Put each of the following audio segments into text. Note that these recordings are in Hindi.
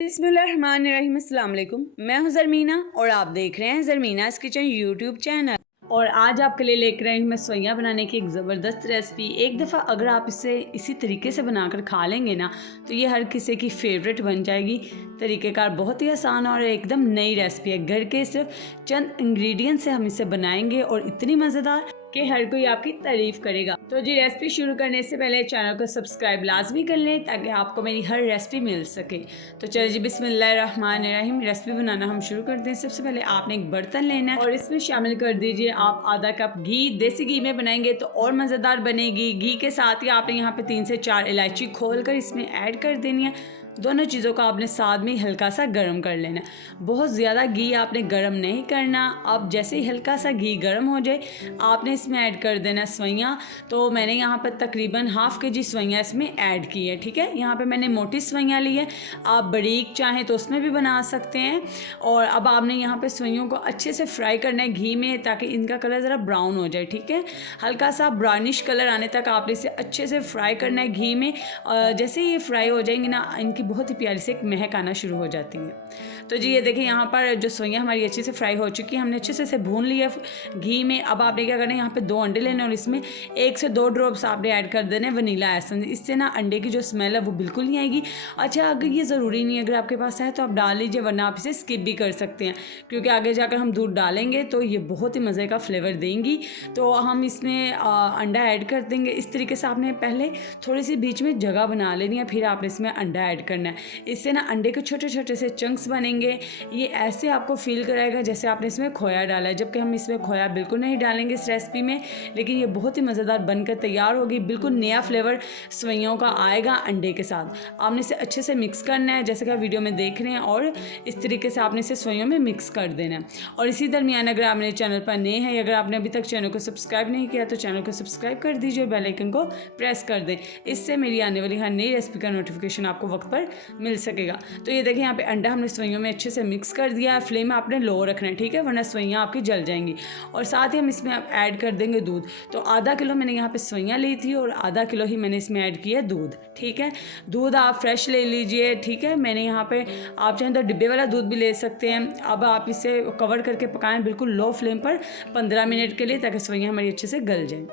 बिस्मिल्लाहिर्रहमानिर्रहीम, अस्सलाम वालेकुम। मैं हूं ज़रमीना और आप देख रहे हैं ज़रमीनाज़ किचन यूट्यूब चैनल। और आज आपके लिए लेकर आई हूं मैं सोइयां बनाने की एक ज़बरदस्त रेसिपी। एक दफ़ा अगर आप इसे इसी तरीके से बनाकर खा लेंगे ना तो ये हर किसी की फेवरेट बन जाएगी। तरीक़ेकार बहुत ही आसान और एकदम नई रेसिपी है। घर के सिर्फ चंद इंग्रेडिएंट से हम इसे बनाएंगे और इतनी मज़ेदार कि हर कोई आपकी तारीफ़ करेगा। तो जी रेसिपी शुरू करने से पहले चैनल को सब्सक्राइब लाजमी कर लें ताकि आपको मेरी हर रेसिपी मिल सके। तो चलिए जी बिस्मिल्लाहिर्रहमानिर्रहीम रेसिपी बनाना हम शुरू करते हैं। सबसे पहले आपने एक बर्तन लेना है और इसमें शामिल कर दीजिए आप आधा कप घी। देसी घी में बनाएंगे तो और मज़ेदार बनेगी। घी के साथ ही आपने यहाँ पे 3 से 4 इलायची खोल कर इसमें ऐड कर देनी है। दोनों चीज़ों को आपने साथ में हल्का सा गर्म कर लेना। बहुत ज़्यादा घी आपने गर्म नहीं करना। अब जैसे ही हल्का सा घी गर्म हो जाए आपने इसमें ऐड कर देना सवैयाँ। तो मैंने यहाँ पर तकरीबन हाफ़ के जी सवैयाँ इसमें ऐड की है। ठीक है, यहाँ पे मैंने मोटी सवैयाँ ली है, आप बारीक चाहें तो उसमें भी बना सकते हैं। और अब आपने यहाँ पे सवैयों को अच्छे से फ्राई करना है घी में ताकि इनका कलर ज़रा ब्राउन हो जाए। ठीक है, हल्का सा ब्राउनिश कलर आने तक आपने इसे अच्छे से फ्राई करना है घी में। जैसे ही ये फ्राई हो जाएंगे ना इनकी बहुत ही प्यारी से एक महक आना शुरू हो जाती है। तो जी ये देखिए यहाँ पर जो सवैयाँ हमारी अच्छे से फ्राई हो चुकी है, हमने अच्छे से इसे भून लिया घी में। अब आपने क्या करना है, यहाँ पे 2 अंडे लेने और इसमें 1 से 2 ड्रॉप्स आपने ऐड कर देने वनीला एसेंस। इससे ना अंडे की जो स्मेल है वो बिल्कुल नहीं आएगी। अच्छा, अगर ये ज़रूरी नहीं है, अगर आपके पास है तो आप डाल लीजिए, वरना आप इसे स्किप भी कर सकते हैं क्योंकि आगे जाकर हम दूध डालेंगे तो ये बहुत ही मज़े का फ्लेवर देंगी। तो हम इसमें अंडा ऐड कर देंगे। इस तरीके से आपने पहले थोड़ी सी बीच में जगह बना लेनी है, फिर आपने इसमें अंडा ऐड करना है। इससे ना अंडे के छोटे छोटे से चंक्स बनेंगे। ये ऐसे आपको फील कराएगा जैसे आपने इसमें खोया डाला है, जबकि हम इसमें खोया बिल्कुल नहीं डालेंगे इस रेसिपी में। लेकिन ये बहुत ही मज़ेदार बनकर तैयार होगी। बिल्कुल नया फ्लेवर सवैयों का आएगा अंडे के साथ। आपने इसे अच्छे से मिक्स करना है जैसे कि आप वीडियो में देख रहे हैं, और इस तरीके से आपने इसे सवैयों में मिक्स कर देना है। और इसी दरमियान अगर आप मेरे चैनल पर नए हैं, अगर आपने अभी तक चैनल को सब्सक्राइब नहीं किया तो चैनल को सब्सक्राइब कर दीजिए और बेल आइकन को प्रेस कर दें। इससे मेरी आने वाली हर नई रेसिपी का नोटिफिकेशन आपको वक्त पर मिल सकेगा। तो ये देखिए यहाँ पे अंडा हमने सवैयों में अच्छे से मिक्स कर दिया है। फ्लेम आपने लो रखना है, ठीक है, वरना सवैयाँ आपकी जल जाएंगी। और साथ ही हम इसमें ऐड कर देंगे दूध। तो आधा किलो मैंने यहाँ पे सवैयाँ ली थी और आधा किलो ही मैंने इसमें ऐड किया दूध। ठीक है, दूध आप फ्रेश ले लीजिए। ठीक है, मैंने यहाँ पे आप चाहें तो डिब्बे वाला दूध भी ले सकते हैं। अब आप इसे कवर करके पकाएं बिल्कुल लो फ्लेम पर 15 मिनट के लिए, ताकि सवैयाँ हमारी अच्छे से गल जाएँ।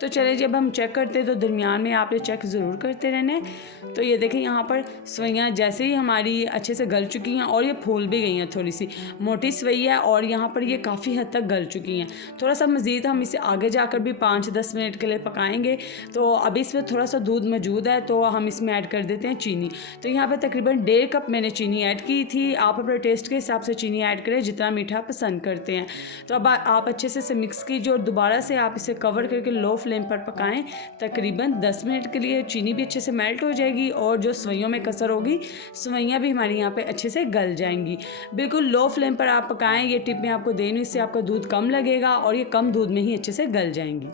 तो चलिए जब हम चेक करते हैं तो दरमियान में आपने चेक ज़रूर करते रहना है। तो ये देखें यहाँ पर सवैयाँ जैसे ही हमारी अच्छे से गल चुकी हैं और ये फूल भी गई हैं। थोड़ी सी मोटी सवैया है और यहाँ पर ये काफ़ी हद तक गल चुकी हैं। थोड़ा सा मज़ीद हम इसे आगे जाकर भी 5-10 मिनट के लिए पकाएंगे। तो अभी इसमें थोड़ा सा दूध मौजूद है तो हम इसमें ऐड कर देते हैं चीनी। तो यहाँ पर तकरीबन 1.5 कप मैंने चीनी ऐड की थी। आप अपने टेस्ट के हिसाब से चीनी ऐड करें जितना मीठा पसंद करते हैं। तो अब आप अच्छे से इसे मिक्स कीजिए और दोबारा से आप इसे कवर करके लो फ्लेम पर पकाएं तकरीबन 10 मिनट के लिए। चीनी भी अच्छे से मेल्ट हो जाएगी और जो सवैयों में कसर होगी सवैयाँ भी हमारी यहाँ पे अच्छे से गल जाएंगी। बिल्कुल लो फ्लेम पर आप पकाएं। ये टिप मैं आपको दे दूँ, इससे आपका दूध कम लगेगा और ये कम दूध में ही अच्छे से गल जाएंगी।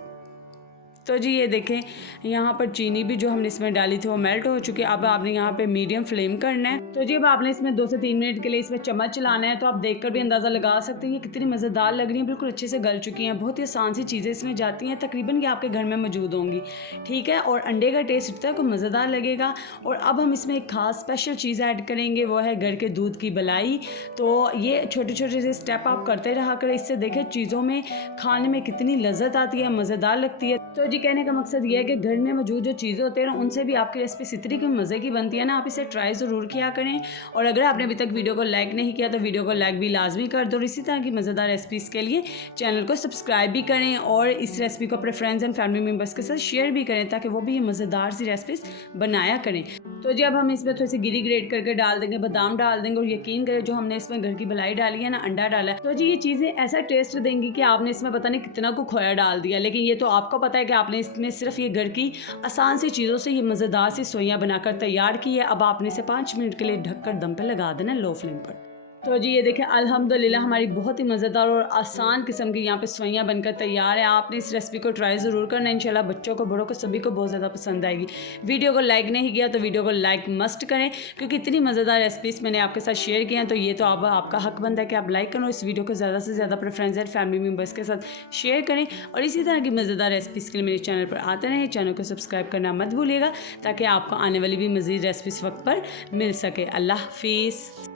तो जी ये देखें यहाँ पर चीनी भी जो हमने इसमें डाली थी वो मेल्ट हो चुकी है। अब आपने यहाँ पे मीडियम फ्लेम करना है। तो जी अब आपने इसमें 2 से 3 मिनट के लिए इसमें चम्मच चलाना है। तो आप देखकर भी अंदाज़ा लगा सकते हैं कि कितनी मज़ेदार लग रही है, बिल्कुल अच्छे से गल चुकी हैं। बहुत ही आसान सी चीज़ें इसमें जाती हैं, तकरीबन ये आपके घर में मौजूद होंगी। ठीक है, और अंडे का टेस्ट इतना को मज़ेदार लगेगा। और अब हम इसमें एक ख़ास स्पेशल चीज़ ऐड करेंगे, वो है घर के दूध की मलाई। तो ये छोटे छोटे से स्टेप आप करते रहा करें, इससे देखें चीज़ों में खाने में कितनी लज्जत आती है, मज़ेदार लगती है। तो जी कहने का मकसद ये है कि घर में मौजूद जो चीज़ें होती हैं ना उनसे भी आपकी रेसिपी इतनी की मज़े की बनती है ना, आप इसे ट्राई ज़रूर किया करें। और अगर आपने अभी तक वीडियो को लाइक नहीं किया तो वीडियो को लाइक भी लाजमी कर दो। और इसी तरह की मज़ेदार रेसिपीज़ के लिए चैनल को सब्सक्राइब भी करें और इस रेसिपी को अपने फ्रेंड्स एंड फैमिली मेम्बर्स के साथ शेयर भी करें ताकि वो भी ये मज़ेदार सी रेसिपीज़ बनाया करें। तो जी अब हम इसमें थोड़ी सी गिरी ग्रेट करके डाल देंगे, बादाम डाल देंगे। और यकीन करें जो हमने इसमें घर की मलाई डाली है ना, अंडा डाला है, तो जी ये चीज़ें ऐसा टेस्ट देंगी कि आपने इसमें पता नहीं कितना को खोया डाल दिया। लेकिन ये तो आपको पता है कि आपने इसमें सिर्फ ये घर की आसान सी चीज़ों से ये मज़ेदार सी सवैयाँ बनाकर तैयार की है। अब आपने इसे 5 मिनट के लिए ढककर दम पे लगा देना लो फ्लेम पर। तो जी ये देखिए अल्हम्दुलिल्लाह हमारी बहुत ही मज़ेदार और आसान किस्म की यहाँ पे सेवइयाँ बनकर तैयार है। आपने इस रेसिपी को ट्राई ज़रूर करना, इंशाल्लाह बच्चों को, बड़ों को, सभी को बहुत ज़्यादा पसंद आएगी। वीडियो को लाइक नहीं किया तो वीडियो को लाइक मस्ट करें, क्योंकि इतनी मज़ेदार रेसिपीज़ मैंने आपके साथ शेयर की हैं, तो ये तो अब आपका हक बनता है कि आप लाइक करो, इस वीडियो को ज़्यादा से ज़्यादा अपने फ्रेंड्स एंड फैमिली मेम्बर्स के साथ शेयर करें। और इसी तरह की मज़ेदार रेसिपीज़ के लिए मेरे चैनल पर आते रहें। चैनल को सब्सक्राइब करना मत भूलिएगा, ताकि आपको आने वाली भी मज़ीद रेसिपीज़ वक्त पर मिल सके। अल्लाह हाफिज़।